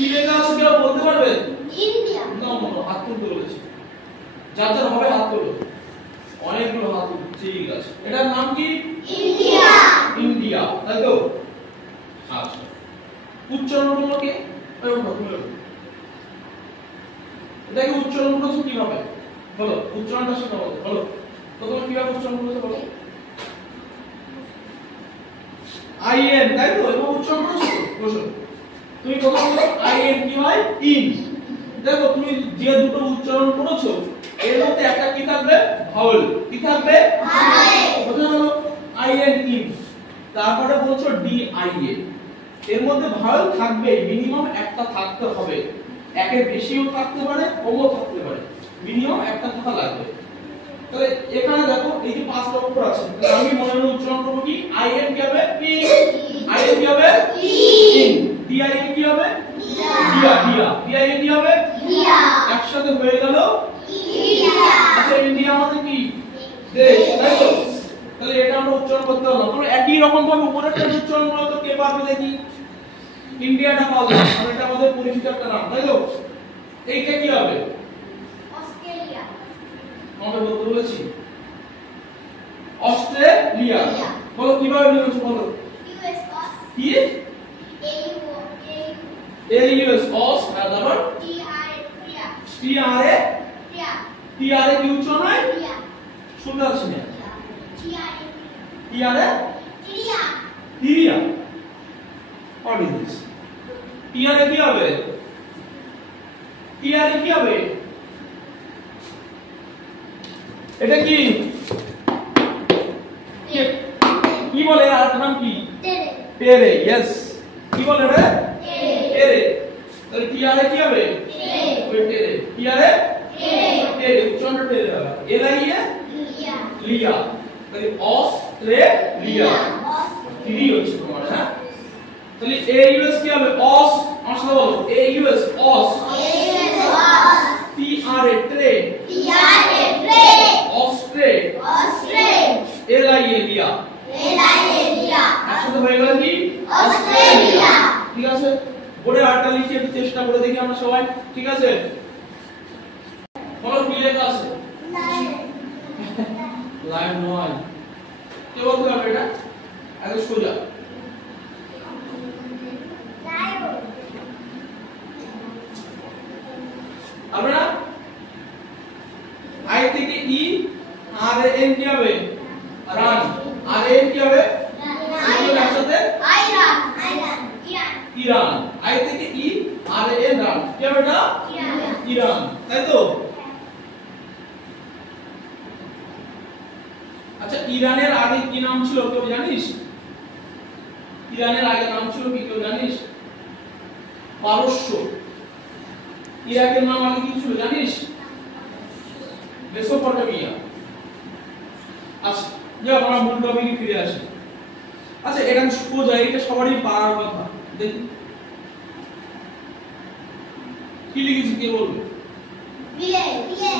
কি লেখা আছে কেউ বলতে পারবে? ইন্ডিয়া। না না, হাত তুলতে বলেছি। যার যার হবে হাত তোলো। অনেকগুলো হাত তুলছে, ঠিক আছে। এটার নাম কি? ইন্ডিয়া। ইন্ডিয়া, তাই তো? আচ্ছা, উচ্চারণ করবো কি? এটাকে উচ্চারণ করেছো কিভাবে বলো? উচ্চারণটা শেখাবো বলো। প্রথমে কিভাবে উচ্চারণ করেছো বলো? আইএন, তাই তো? এবং উচ্চারণ করেছো বসো। তুমি প্রথমে বলো আইএন কি হয়? ইন। দেখো তুমি যে দুটো উচ্চারণ করেছো এর মধ্যে একটা কি থাকবে? ভাওয়েল। কি থাকবে? ভাওয়েল। প্রথমে বলো আইএন ইন, তারপরে বলছো ডি আইএ। এর মধ্যে ভাওয়েল থাকবে, মিনিমাম একটা থাকতে হবে। একের বেশিও থাকতে পারে, কমও থাকতে পারে, মিনিমাম একটা থাকা লাগবে। তাহলে এখানে দেখো এই যে পাঁচটা অক্ষর আছে, তাহলে আমি মনে মনে উচ্চারণ করব কি? আইএন কি হবে? ইন। আইএন কি হবে? ইন। ডি আইএন কি হবে? ডিয়া। ডিয়া। ডি আইএন কি হবে? ডিয়া। একসাথে হয়ে গেল ইন্ডিয়া। আচ্ছা, ইন্ডিয়া আমাদের কি দেশ, তাই তো? তাহলে এটা আমরা উচ্চারণ করতে হলো। তোমরা একই রকম ভাবে উপরেরটা উচ্চারণ করো তো কে পারবে দেখি? ইন্ডিয়াটা পারবে, কারণ এটা আমাদের পরিচিত একটা নাম, তাই তো? এইটা কি হবে? অস্ট্রেলিয়া। আমরা বলতে বলেছি অস্ট্রেলিয়া। বলো কিভাবে লিখছো বলো? ইউএস অস। কি? এইউএস অস, আর তারপর টিআর ক্রিয়া। টিআরএ। ক্রিয়া। টিআরএ কি উচ্চারণ হয়? ক্রিয়া। শুনতে পাচ্ছি না। টিআর টিআরএ ক্রিয়া। টিরিয়া। What is this? টিআরএ কি হবে? টিআরএ কি হবে? এটা কি? কি বলে? আর নাম কি? টেরে। টেরে। यस, কি বলে রে? টেরে। টেরে। তাহলে টিআরএ কি হবে? টেরে। ওই টেরে। টিআরএ টেরে। টেরে, উচ্চারণটা টেরে হবে। এলআইএ লিয়া। লিয়া। তাহলে অস্ট্রেলিয়া। থ্রি হচ্ছে তোমার, হ্যাঁ? তাহলে এইউএস কি হবে? অস। আসলে বলো এইউএস aus. A U S aus. T R A tra. T R A tra. Austra. Austra. L I A lia. L I A লিয়া। একসাথে হয়ে গেল কি? অস্ট্রেলিয়া। ঠিক আছে, বোর্ডে আটটা লিখে একটু চেষ্টা করে দেখি আমরা সবাই, ঠিক আছে? বলো কি লেখা আছে? লাইন নয়। কে বলতে পারবে এটা? আগে সোজা। আমরা না আই থেকে ই, আর এন কি হবে? রান। আর এন কি হবে? একসাথে আইরান। আইরান। ইরান। ইরান। আই থেকে ই, আর এন রান। কি হবে এটা? ইরান। ইরান, তাই তো? আচ্ছা, ইরানের আগে কি নাম ছিল কেউ জানিস? ইরানের আগে নাম ছিল কি কেউ জানিস? পারস্য। ইরাকের নাম আগে কি ছিল জানিস? মেসোপটেমিয়া। আচ্ছা, যে আমরা মূল টপিকে ফিরে আসি। আচ্ছা, এখানে সোজা, এটা সবারই পারার কথা। দেখি কি লিখেছি কে বলবে? বিলে। বিলে।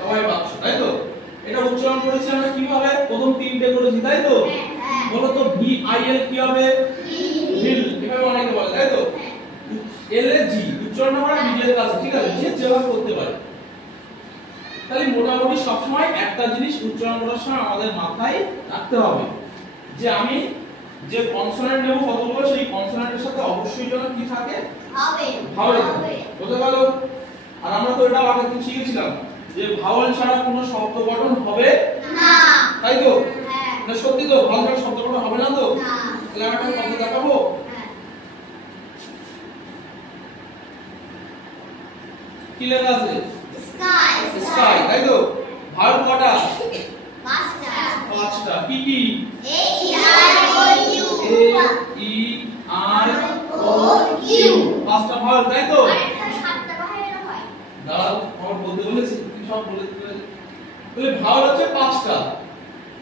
সবাই পাচ্ছ, তাই তো? এটা উচ্চারণ করেছি আমরা কিভাবে? প্রথম তিনটে করেছি, তাই তো? বলো তো ভি আই এল কি হবে? হিল। এভাবে অনেকে বলে, তাই তো? এল এ জি উচ্চারণ আমরা নিজের কাছে, ঠিক আছে? যে যেভাবে করতে পারে। তাহলে মোটামুটি সবসময় একটা জিনিস উচ্চারণ করার সময় আমাদের মাথায় রাখতে হবে যে আমি যে কনসোনেন্ট নেব কতগুলো, সেই কনসোনেন্টের সাথে অবশ্যই যেন কি থাকে? হবে। ভাওয়েল। বুঝতে পারলো? আর আমরা তো এটা আগের দিন শিখেছিলাম যে ভাওয়েল ছাড়া কোনো শব্দ গঠন হবে না, তাই তো? হ্যাঁ। না সত্যি তো? ভাওয়েল ছাড়া শব্দ গঠন হবে না তো? না। তাহলে আমরা একটা শব্দ দেখাবো। হ্যাঁ। কি লেখা আছে? স্কাই। স্কাই, তাই তো? ভাওয়েল কটা? পাঁচটা। পাঁচটা। কি কি? A E I O U. A E I O U. পাঁচটা ভাওয়েল, তাই তো? আরেকটা সাতটা বাইরে হয়। দাঁড়াও, আমার বলতে বলেছি, তুমি সব বলে দিলে। তাহলে ভাওয়েল হচ্ছে পাঁচটা,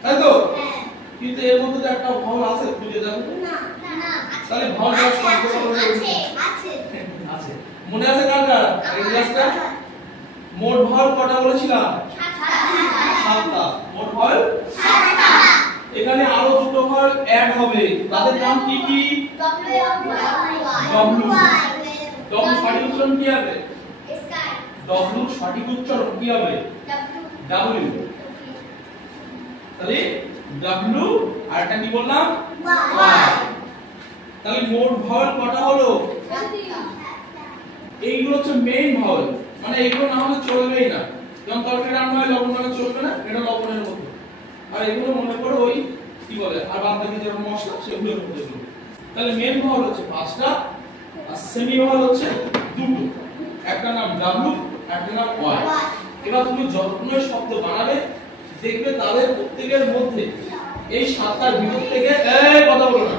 তাই তো? হ্যাঁ। কিন্তু এর মধ্যে তো একটা ভাওয়েল আছে, খুঁজে দেখো। না, না, না। তাহলে ভাওয়েল আছে, শব্দ আছে, গঠন আছে, আছে। আছে। মনে আছে কার কার? এই ক্লাসটা মোট ভাওয়েল কটা বলেছিলাম? সাতটা। মোট ভাওয়েল সাতটা। এখানে আরো দুটো ভাওয়েল অ্যাড হবে, তাদের নাম কি কি? ডব্লিউ ডব্লিউ ডব্লু সঠিক উচ্চারণ কি হবে স্কাই ডব্লু সঠিক উচ্চারণ কি হবে ডাব্লিউ ডাব্লিউ তাহলে ডাব্লু আর এটা কি বললাম ওয়াই তাহলে মোট ভাওয়েল কটা হলো এইগুলো হচ্ছে মেইন ভাওয়েল মানে এগুলো না হলে চলবেই না যেমন তরকারি রান্না হয় লবণ মানে চলবে না এটা লবণের মতো আর এগুলো মনে করো ওই কি বলে আর বাদ বাকি যেরকম মশলা সেগুলোর মধ্যে এগুলো তাহলে মেইন ভাওয়েল হচ্ছে 5টা আর সেমি ভাওয়েল হচ্ছে দুটো একটা নাম ডাব্লু একটা নাম ওয়াই এবার তুমি যখনই শব্দ বানাবে দেখবে তাদের প্রত্যেকের মধ্যে এই 7টার ভিতর থেকে এই কথা বলো না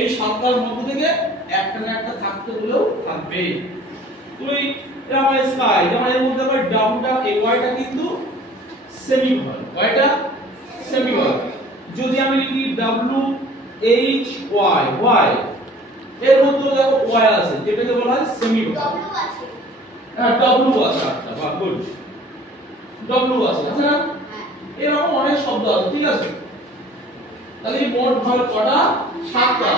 এই 7টার মধ্যে থেকে একটা না একটা থাকতে হলেও থাকবে তুমি এটা আমার স্কাই যেমন এর মধ্যে আবার ডাব্লুটা এই ওয়াইটা কিন্তু সেমি ভাওয়েল ওয়াইটা সেমি ভাওয়েল যদি আমি লিখি ডাব্লু এইচ ওয়াই ওয়াই এর মধ্যে দেখো ওয়াই আছে যেটাকে বলা হয় সেমি ভাওয়েল ডাব্লিউ আছে হ্যাঁ ডাব্লু আছে আচ্ছা বাহ গুড ডাব্লু আছে আছে না এরকম অনেক শব্দ আছে ঠিক আছে তাহলে মোট ভাওয়েল কটা 7টা